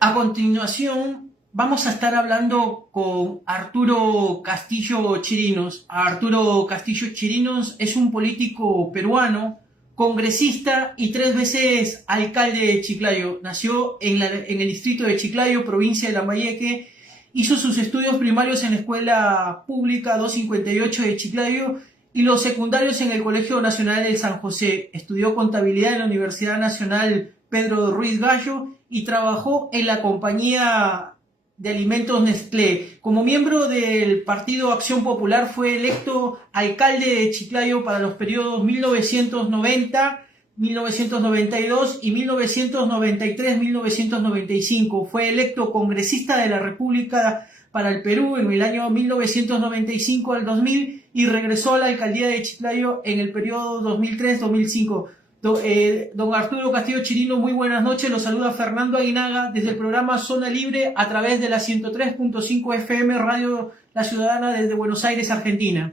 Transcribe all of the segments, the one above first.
A continuación, vamos a estar hablando con Arturo Castillo Chirinos. Arturo Castillo Chirinos es un político peruano, congresista y 3 veces alcalde de Chiclayo. Nació en el distrito de Chiclayo, provincia de Lambayeque. Hizo sus estudios primarios en la Escuela Pública 258 de Chiclayo y los secundarios en el Colegio Nacional del San José. Estudió contabilidad en la Universidad Nacional Pedro Ruiz Gallo y trabajó en la compañía de alimentos Nestlé. Como miembro del Partido Acción Popular fue electo alcalde de Chiclayo para los periodos 1990, 1992 y 1993-1995. Fue electo congresista de la República para el Perú en el año 1995 al 2000 y regresó a la alcaldía de Chiclayo en el periodo 2003-2005. Don Arturo Castillo Chirino, muy buenas noches. Lo saluda Fernando Aguinaga desde el programa Zona Libre a través de la 103.5 FM Radio La Ciudadana desde Buenos Aires, Argentina.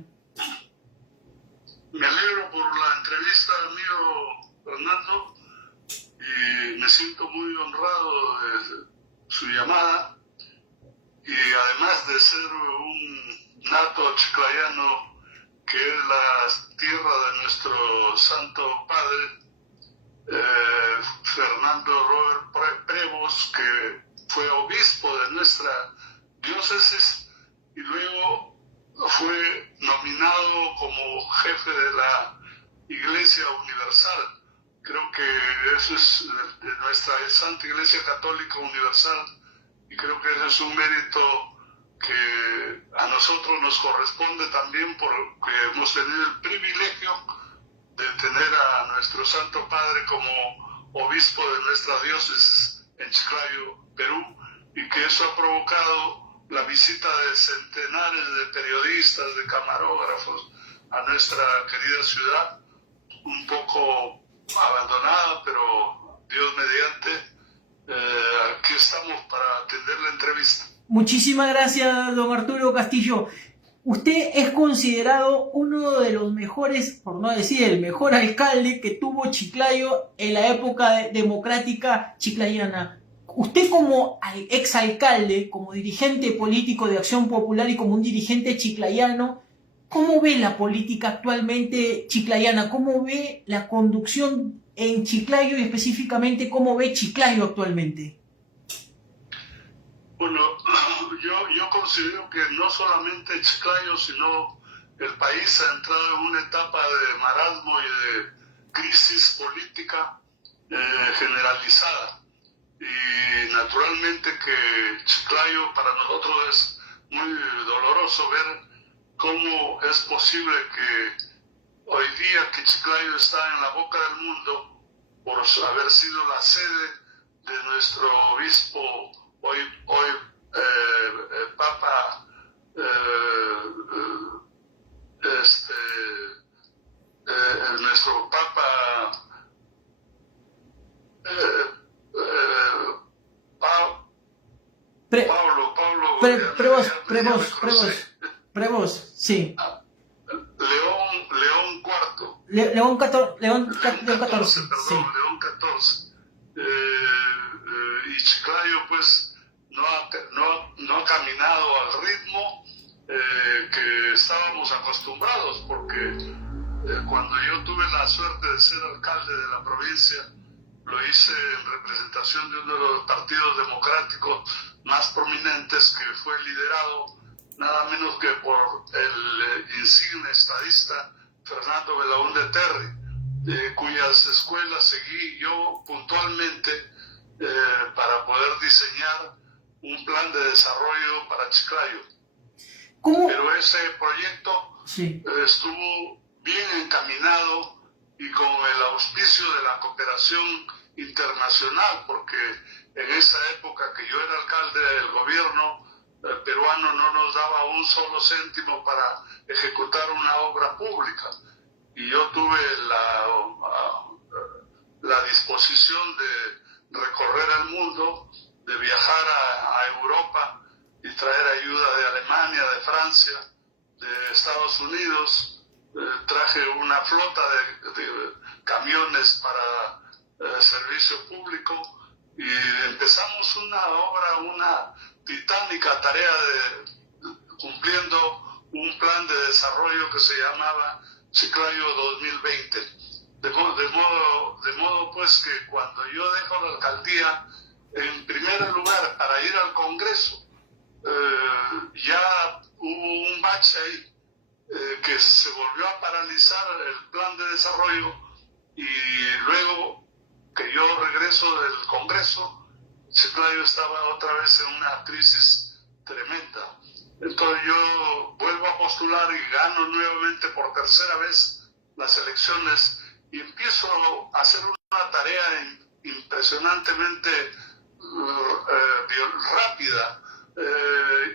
Me alegro por la entrevista, amigo Fernando, y me siento muy honrado de su llamada. Y además de ser un nato chiclayano, que es la tierra de nuestro Santo Padre, Fernando Robert Prevost, que fue obispo de nuestra diócesis y luego fue nominado como jefe de la Iglesia Universal. Creo que eso es de nuestra Santa Iglesia Católica Universal, y creo que ese es un mérito que a nosotros nos corresponde también, porque hemos tenido el privilegio de tener a nuestro Santo Padre como obispo de nuestra diócesis en Chiclayo, Perú, y que eso ha provocado la visita de centenares de periodistas, de camarógrafos a nuestra querida ciudad, un poco abandonada, pero Dios mediante, aquí estamos para atender la entrevista. Muchísimas gracias, don Arturo Castillo. Usted es considerado uno de los mejores, por no decir el mejor alcalde que tuvo Chiclayo en la época democrática chiclayana. Usted como exalcalde, como dirigente político de Acción Popular y como un dirigente chiclayano, ¿cómo ve la política actualmente chiclayana? ¿Cómo ve la conducción en Chiclayo y específicamente cómo ve Chiclayo actualmente? Bueno, yo considero que no solamente Chiclayo, sino el país ha entrado en una etapa de marasmo y de crisis política generalizada. Y naturalmente que Chiclayo para nosotros es muy doloroso ver cómo es posible que hoy día que Chiclayo está en la boca del mundo por haber sido la sede de nuestro obispo hoy Papa nuestro Papa Prevost, sí. León IV. León XIV, sí. León XIV. Y Chiclayo, pues, no ha caminado al ritmo que estábamos acostumbrados, porque cuando yo tuve la suerte de ser alcalde de la provincia, lo hice en representación de uno de los partidos democráticos más prominentes, que fue liderado nada menos que por el insigne estadista Fernando Belaúnde Terry, cuyas escuelas seguí yo puntualmente para poder diseñar un plan de desarrollo para Chiclayo. ¿Cómo? Pero ese proyecto sí, estuvo bien encaminado y con el auspicio de la cooperación internacional, porque en esa época que yo era alcalde, el gobierno peruano no nos daba un solo céntimo para ejecutar una obra pública. Y yo tuve la disposición de recorrer el mundo, de viajar a Europa y traer ayuda de Alemania, de Francia, de Estados Unidos. Traje una flota de camiones para servicio público y empezamos una la tarea de cumpliendo un plan de desarrollo que se llamaba Chiclayo 2020. De modo pues que cuando yo dejo la alcaldía, en primer lugar, para ir al Congreso, ya hubo un bache ahí, que se volvió a paralizar el plan de desarrollo, y luego que yo regreso del Congreso, Chiclayo estaba otra vez en una crisis tremenda. Entonces yo vuelvo a postular y gano nuevamente por tercera vez las elecciones, y empiezo a hacer una tarea impresionantemente rápida,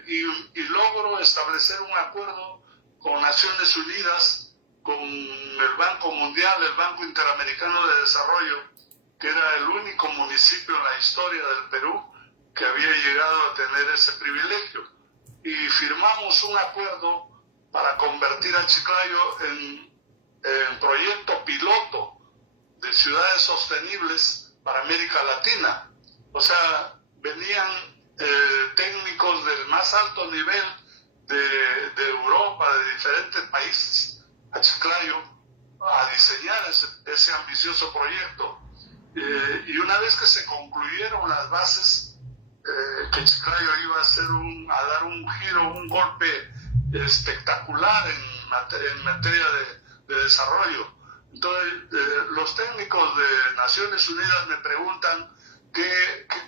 y logro establecer un acuerdo con Naciones Unidas, con el Banco Mundial, el Banco Interamericano de Desarrollo, que era el único municipio en la historia del Perú que había llegado a tener ese privilegio. Y firmamos un acuerdo para convertir a Chiclayo en proyecto piloto de ciudades sostenibles para América Latina. O sea, venían técnicos del más alto nivel de Europa, de diferentes países, a Chiclayo a diseñar ese ambicioso proyecto. Y una vez que se concluyeron las bases, que Chiclayo iba a dar un giro, un golpe espectacular en materia de desarrollo. Entonces, los técnicos de Naciones Unidas me preguntan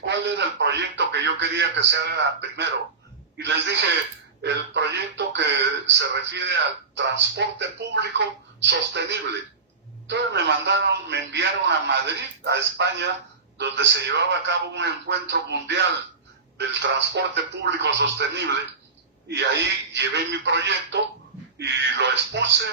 cuál era el proyecto que yo quería que se haga primero. Y les dije, el proyecto que se refiere al transporte público sostenible. Entonces me enviaron a Madrid, a España, donde se llevaba a cabo un encuentro mundial del transporte público sostenible, y ahí llevé mi proyecto y lo expuse,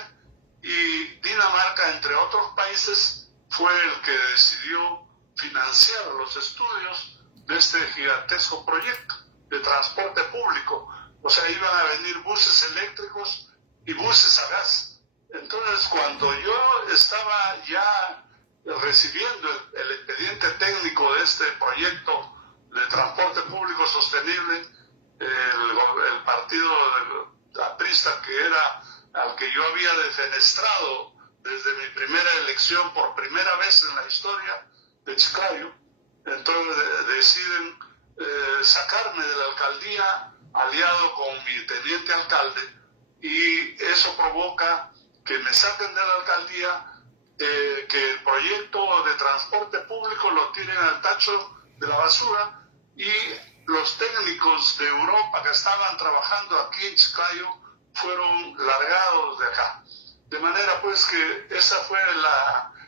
y Dinamarca, entre otros países, fue el que decidió financiar los estudios de este gigantesco proyecto de transporte público. O sea, iban a venir buses eléctricos y buses a gas. Entonces, cuando yo estaba ya recibiendo el expediente técnico de este proyecto de transporte público sostenible, el partido aprista, que era al que yo había defenestrado desde mi primera elección por primera vez en la historia de Chiclayo, entonces deciden sacarme de la alcaldía, aliado con mi teniente alcalde, y eso provoca que me saquen de la alcaldía, que el proyecto de transporte público lo tiren al tacho de la basura, y los técnicos de Europa que estaban trabajando aquí en Chiclayo fueron largados de acá. De manera pues que ese fue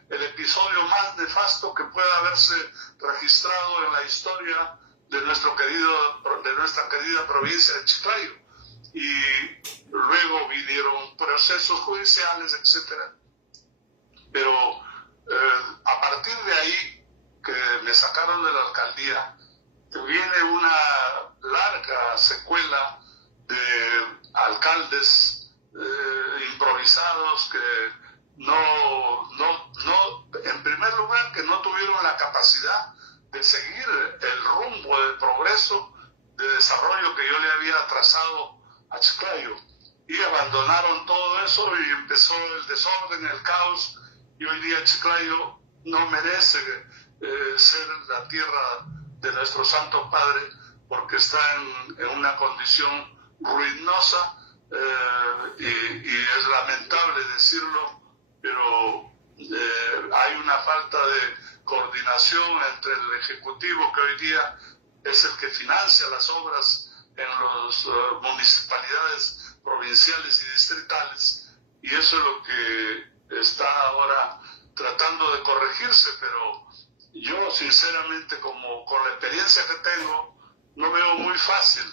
el episodio más nefasto que pueda haberse registrado en la historia de nuestra querida provincia de Chiclayo. Y luego vinieron procesos judiciales, etc. Pero a partir de ahí, que me sacaron de la alcaldía, viene una larga secuela de alcaldes improvisados que en primer lugar, que no tuvieron la capacidad de seguir el rumbo del progreso, de desarrollo que yo le había trazado a Chiclayo, y abandonaron todo eso, y empezó el desorden, el caos, y hoy día Chiclayo no merece ser la tierra de nuestro Santo Padre, porque está en una condición ruinosa, y es lamentable decirlo, pero hay una falta de coordinación entre el Ejecutivo, que hoy día es el que financia las obras en las municipalidades provinciales y distritales, y eso es lo que está ahora tratando de corregirse. Pero yo sinceramente, con la experiencia que tengo, no veo muy fácil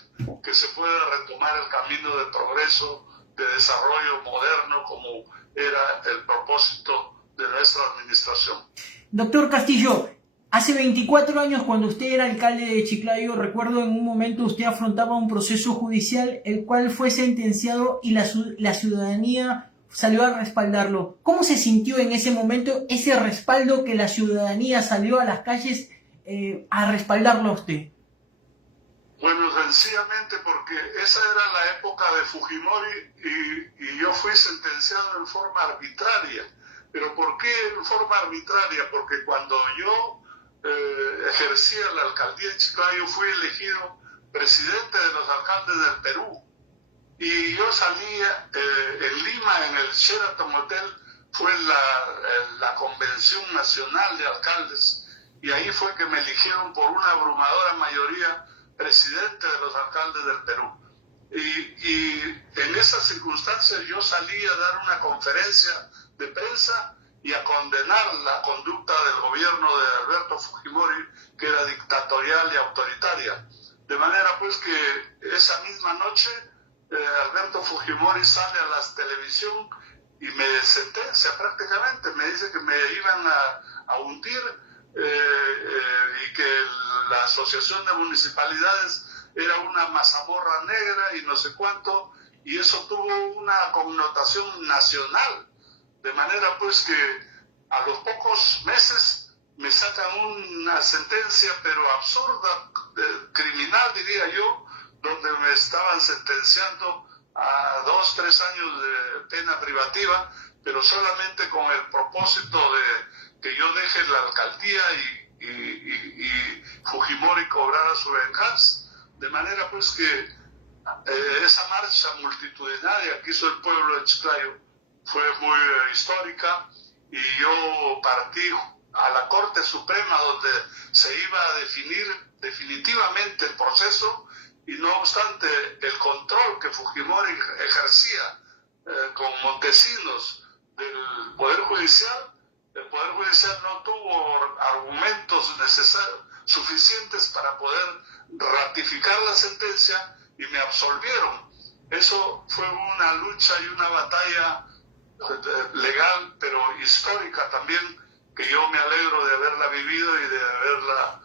que se pueda retomar el camino de progreso, de desarrollo moderno, como era el propósito de nuestra administración. Doctor Castillo, hace 24 años, cuando usted era alcalde de Chiclayo, recuerdo en un momento usted afrontaba un proceso judicial, el cual fue sentenciado, y la ciudadanía salió a respaldarlo. ¿Cómo se sintió en ese momento ese respaldo, que la ciudadanía salió a las calles a respaldarlo a usted? Bueno, sencillamente porque esa era la época de Fujimori y yo fui sentenciado en forma arbitraria. ¿Pero por qué en forma arbitraria? Porque cuando yo ejercía la alcaldía de Chiclayo fui elegido presidente de los alcaldes del Perú. Y yo salía en Lima, en el Sheraton Hotel, fue la Convención Nacional de Alcaldes, y ahí fue que me eligieron por una abrumadora mayoría presidente de los alcaldes del Perú. Y en esas circunstancias yo salí a dar una conferencia de prensa y a condenar la conducta del gobierno de Alberto Fujimori, que era dictatorial y autoritaria. De manera pues que esa misma noche Alberto Fujimori sale a la televisión y me sentencia prácticamente, me dice que me iban a hundir y que la Asociación de Municipalidades era una mazamorra negra y no sé cuánto, y eso tuvo una connotación nacional, de manera pues que a los pocos meses me sacan una sentencia pero absurda, criminal diría yo, donde me estaban sentenciando a 2-3 años de pena privativa, pero solamente con el propósito de que yo deje la alcaldía y Fujimori cobrara su venganza. De manera pues que esa marcha multitudinaria que hizo el pueblo de Chiclayo fue muy histórica, y yo partí a la Corte Suprema donde se iba a definir definitivamente el proceso, y no obstante el control que Fujimori ejercía con Montesinos del Poder Judicial, el Poder Judicial no tuvo argumentos suficientes para poder ratificar la sentencia y me absolvieron. Eso fue una lucha y una batalla legal, pero histórica también, que yo me alegro de haberla vivido y de haberla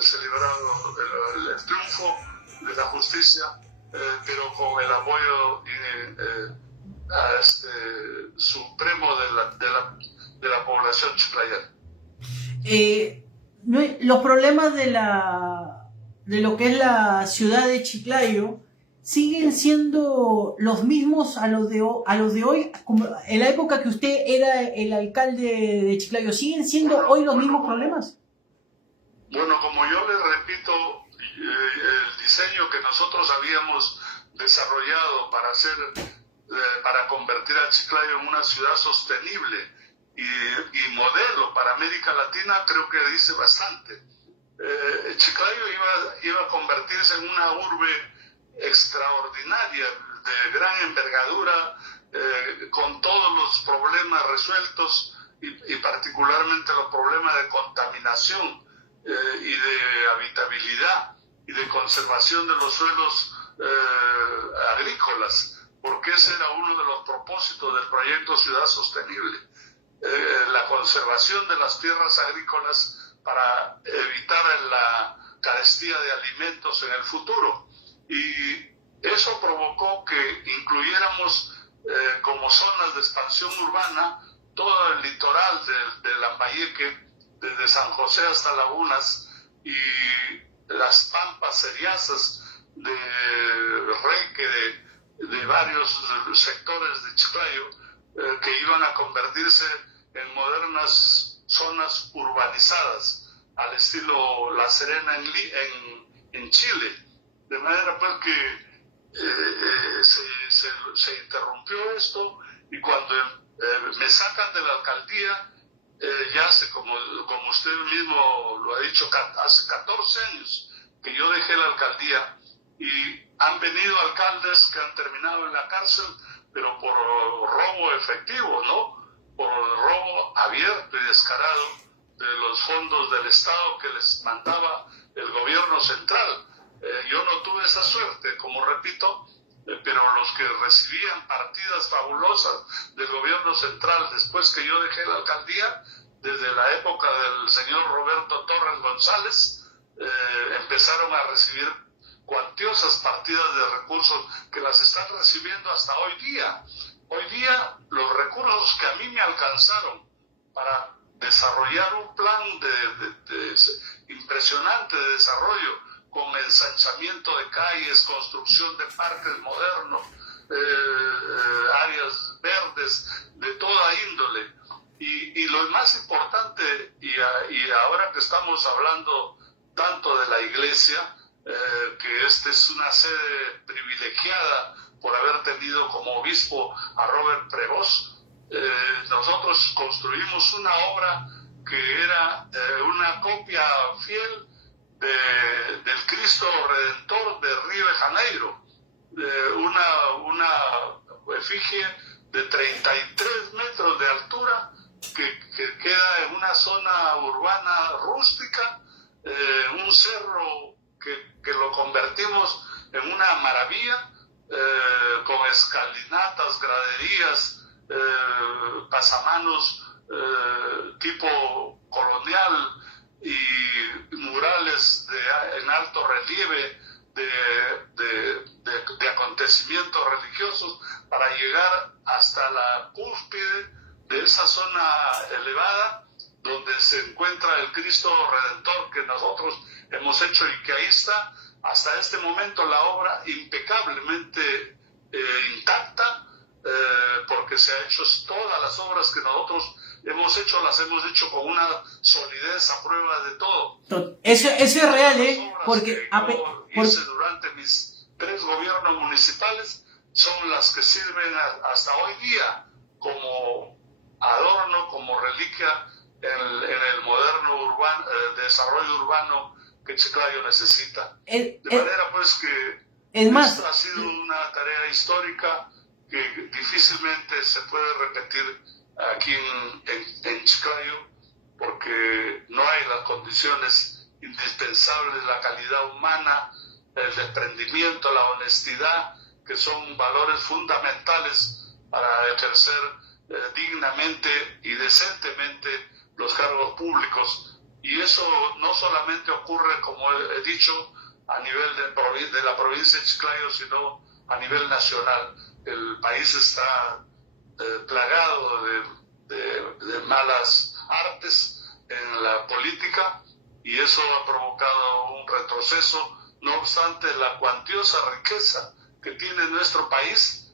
celebrado el triunfo de la justicia, pero con el apoyo supremo de la población chiclayana. Los problemas de lo que es la ciudad de Chiclayo siguen siendo los mismos a los de hoy, como en la época que usted era el alcalde de Chiclayo. ¿Siguen siendo hoy los mismos problemas? Bueno, como yo les repito, el diseño que nosotros habíamos desarrollado para convertir a Chiclayo en una ciudad sostenible y modelo para América Latina, creo que dice bastante. Chiclayo iba a convertirse en una urbe extraordinaria, de gran envergadura, con todos los problemas resueltos y particularmente los problemas de contaminación y de habitabilidad y de conservación de los suelos agrícolas, porque ese era uno de los propósitos del proyecto Ciudad Sostenible, la conservación de las tierras agrícolas para evitar la carestía de alimentos en el futuro. Y eso provocó que incluyéramos como zonas de expansión urbana todo el litoral de Lambayeque, desde San José hasta Lagunas, y las pampas seriazas de Reque, de varios sectores de Chiclayo, que iban a convertirse en modernas zonas urbanizadas, al estilo La Serena en Chile. De manera pues que se interrumpió esto, y cuando me sacan de la alcaldía, ya hace, como usted mismo lo ha dicho, hace 14 años que yo dejé la alcaldía, y han venido alcaldes que han terminado en la cárcel, pero por robo efectivo, ¿no? Por robo abierto y descarado de los fondos del Estado que les mandaba el gobierno central. Yo no tuve esa suerte, como repito, pero los que recibían partidas fabulosas del gobierno central después que yo dejé la alcaldía, desde la época del señor Roberto Torres González, empezaron a recibir cuantiosas partidas de recursos que las están recibiendo hasta hoy día. Hoy día los recursos que a mí me alcanzaron para desarrollar un plan impresionante de desarrollo con ensanchamiento de calles, construcción de parques modernos, áreas verdes de toda índole. Y lo más importante, y ahora que estamos hablando tanto de la iglesia, que esta es una sede privilegiada por haber tenido como obispo a Robert Prevost, nosotros construimos una obra que era una copia fiel del Cristo Redentor de Río de Janeiro, una efigie de 33 metros de altura que queda en una zona urbana rústica, un cerro que lo convertimos en una maravilla, con escalinatas, graderías, pasamanos tipo colonial y murales en alto relieve de acontecimientos religiosos para llegar hasta la cúspide de esa zona elevada donde se encuentra el Cristo Redentor que nosotros hemos hecho y que ahí está hasta este momento la obra impecablemente intacta, porque se ha hecho todas las obras que nosotros las hemos hecho con una solidez a prueba de todo. Eso es real, porque hice durante mis 3 gobiernos municipales son las que sirven hasta hoy día como adorno, como reliquia en el moderno desarrollo urbano que Chiclayo necesita. De manera pues que esta ha sido una tarea histórica que difícilmente se puede repetir aquí en Chiclayo, porque no hay las condiciones indispensables, la calidad humana, el desprendimiento, la honestidad, que son valores fundamentales para ejercer dignamente y decentemente los cargos públicos. Y eso no solamente ocurre, como he dicho, a nivel de la provincia de Chiclayo, sino a nivel nacional. El país está plagado de malas artes en la política y eso ha provocado un retroceso. No obstante, la cuantiosa riqueza que tiene nuestro país,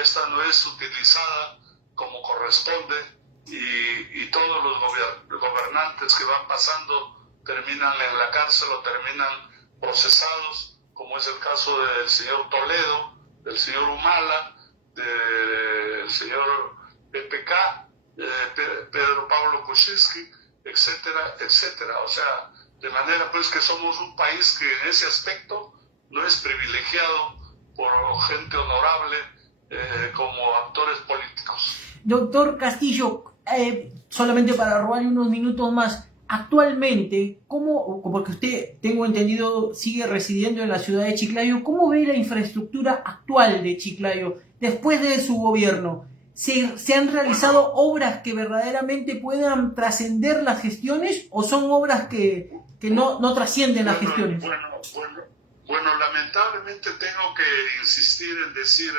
esta no es utilizada como corresponde y todos los gobernantes que van pasando terminan en la cárcel o terminan procesados, como es el caso del señor Toledo, del señor Humala, del señor PPK, Pedro Pablo Kuczynski, etcétera, etcétera. O sea, de manera pues que somos un país que en ese aspecto no es privilegiado por gente honorable como actores políticos. Doctor Castillo, solamente para robarle unos minutos más, actualmente, porque usted, tengo entendido, sigue residiendo en la ciudad de Chiclayo, ¿cómo ve la infraestructura actual de Chiclayo después de su gobierno? ¿Se han realizado obras que verdaderamente puedan trascender las gestiones o son obras que no trascienden las gestiones? Bueno, lamentablemente tengo que insistir en decir,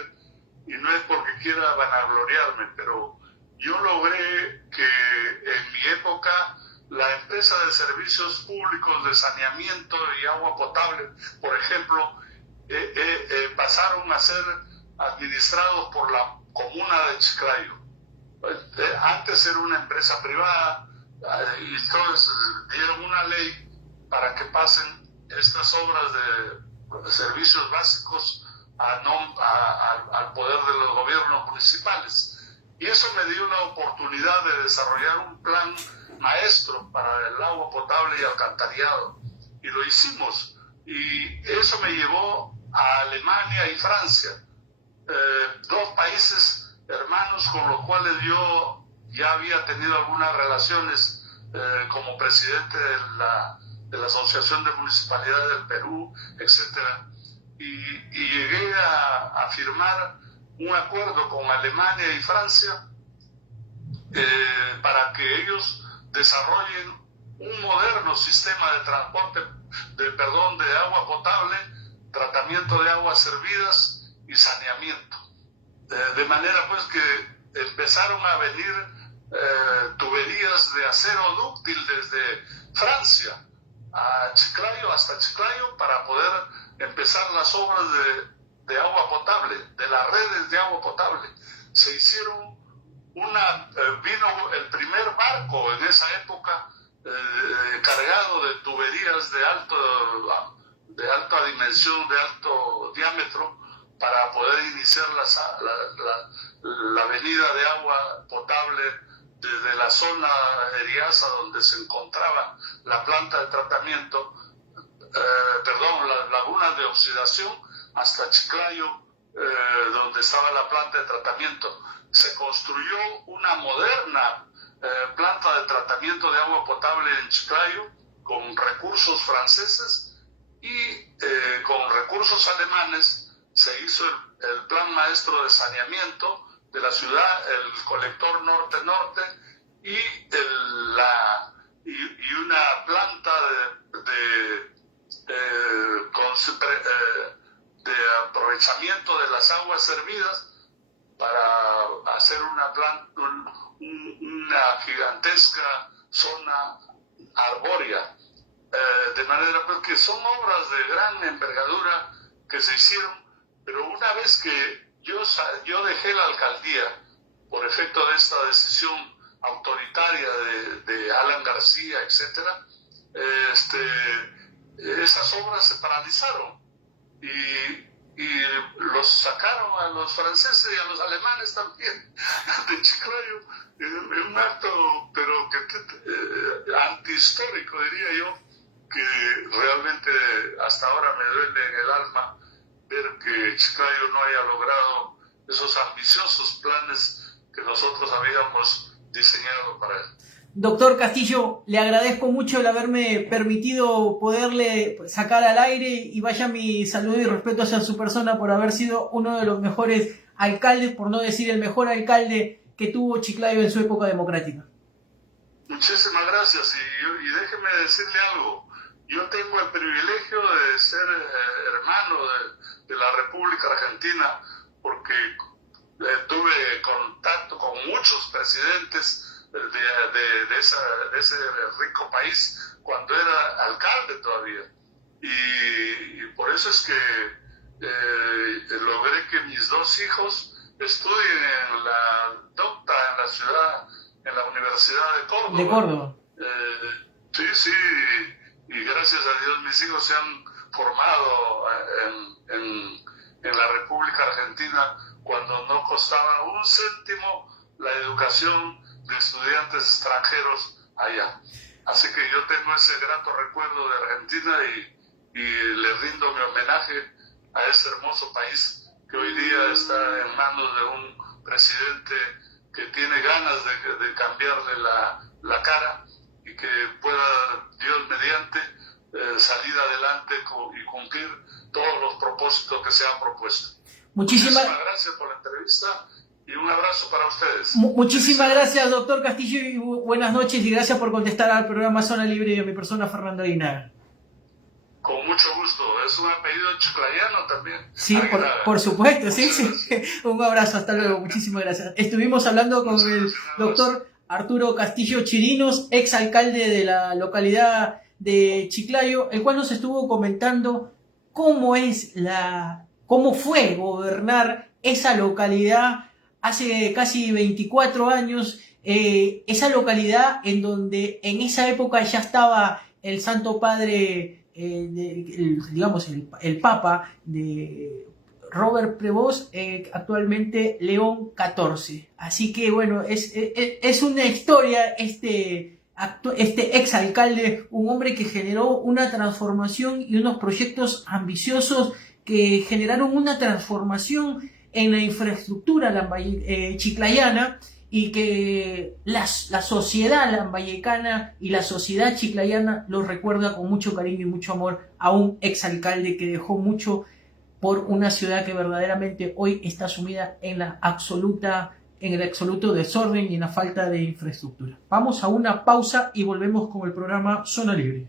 y no es porque quiera vanagloriarme, pero yo logré que en mi época la empresa de servicios públicos de saneamiento y agua potable, por ejemplo, pasaron a ser administrados por la comuna de Chiclayo. Antes era una empresa privada y entonces dieron una ley para que pasen estas obras de servicios básicos al poder de los gobiernos municipales. Y eso me dio la oportunidad de desarrollar un plan maestro para el agua potable y alcantarillado. Y lo hicimos. Y eso me llevó a Alemania y Francia, 2 países hermanos con los cuales yo ya había tenido algunas relaciones como presidente de la Asociación de Municipalidades del Perú, etcétera. Y llegué a firmar un acuerdo con Alemania y Francia para que ellos desarrollen un moderno sistema de transporte, de agua potable, tratamiento de aguas servidas y saneamiento. De manera pues que empezaron a venir tuberías de acero dúctil desde Francia a Chiclayo, hasta Chiclayo, para poder empezar las obras de agua potable, de las redes de agua potable. Se hicieron vino el primer barco en esa época cargado de tuberías de alta dimensión, de alto diámetro, para poder iniciar la venida de agua potable desde la zona Eriaza, donde se encontraba la planta de tratamiento, las lagunas de oxidación, hasta Chiclayo, donde estaba la planta de tratamiento. Se construyó una moderna planta de tratamiento de agua potable en Chiclayo con recursos franceses y con recursos alemanes. Se hizo el plan maestro de saneamiento de la ciudad, el colector norte-norte y una planta de aprovechamiento de las aguas servidas para hacer una gigantesca zona arbórea, de manera que son obras de gran envergadura que se hicieron, pero una vez que yo dejé la alcaldía por efecto de esta decisión autoritaria de Alan García, etcétera, esas obras se paralizaron y los sacaron a los franceses y a los alemanes también de Chiclayo en un acto, pero antihistórico, diría yo, que realmente hasta ahora me duele en el alma ver que Chiclayo no haya logrado esos ambiciosos planes que nosotros habíamos diseñado para él. Doctor Castillo, le agradezco mucho el haberme permitido poderle sacar al aire, y vaya mi saludo y respeto hacia su persona por haber sido uno de los mejores alcaldes, por no decir el mejor alcalde que tuvo Chiclayo en su época democrática. Muchísimas gracias, y déjeme decirle algo. Yo tengo el privilegio de ser hermano de la República Argentina, porque tuve contacto con muchos presidentes de ese rico país cuando era alcalde todavía, y por eso es que logré que mis dos hijos estudien en la docta en la Universidad de Córdoba. De Córdoba. Sí, y gracias a Dios mis hijos se han formado en la República Argentina cuando no costaba un céntimo la educación de estudiantes extranjeros allá. Así que yo tengo ese grato recuerdo de Argentina y le rindo mi homenaje a ese hermoso país que hoy día está en manos de un presidente que tiene ganas de cambiarle la cara y que pueda, Dios mediante, salir adelante y cumplir todos los propósitos que se han propuesto. Muchísimas gracias por la entrevista y un abrazo para ustedes. Muchísimas gracias, doctor Castillo, y buenas noches, y gracias por contestar al programa Zona Libre y a mi persona, Fernando Aguinaga. Con mucho gusto, es un apellido chiclayano también. Sí, por supuesto, sí. Un abrazo, hasta luego, muchísimas gracias. Estuvimos hablando con el doctor Arturo Castillo Chirinos, ex alcalde de la localidad de Chiclayo, el cual nos estuvo comentando cómo fue gobernar esa localidad hace casi 24 años, esa localidad en donde en esa época ya estaba el Santo Padre, el Papa de Robert Prevost, actualmente León XIV. Así que bueno, es una historia este exalcalde, un hombre que generó una transformación y unos proyectos ambiciosos que generaron una transformación en la infraestructura chiclayana, y que la sociedad lambayecana y la sociedad chiclayana lo recuerda con mucho cariño y mucho amor a un exalcalde que dejó mucho por una ciudad que verdaderamente hoy está sumida en el absoluto desorden y en la falta de infraestructura. Vamos a una pausa y volvemos con el programa Zona Libre.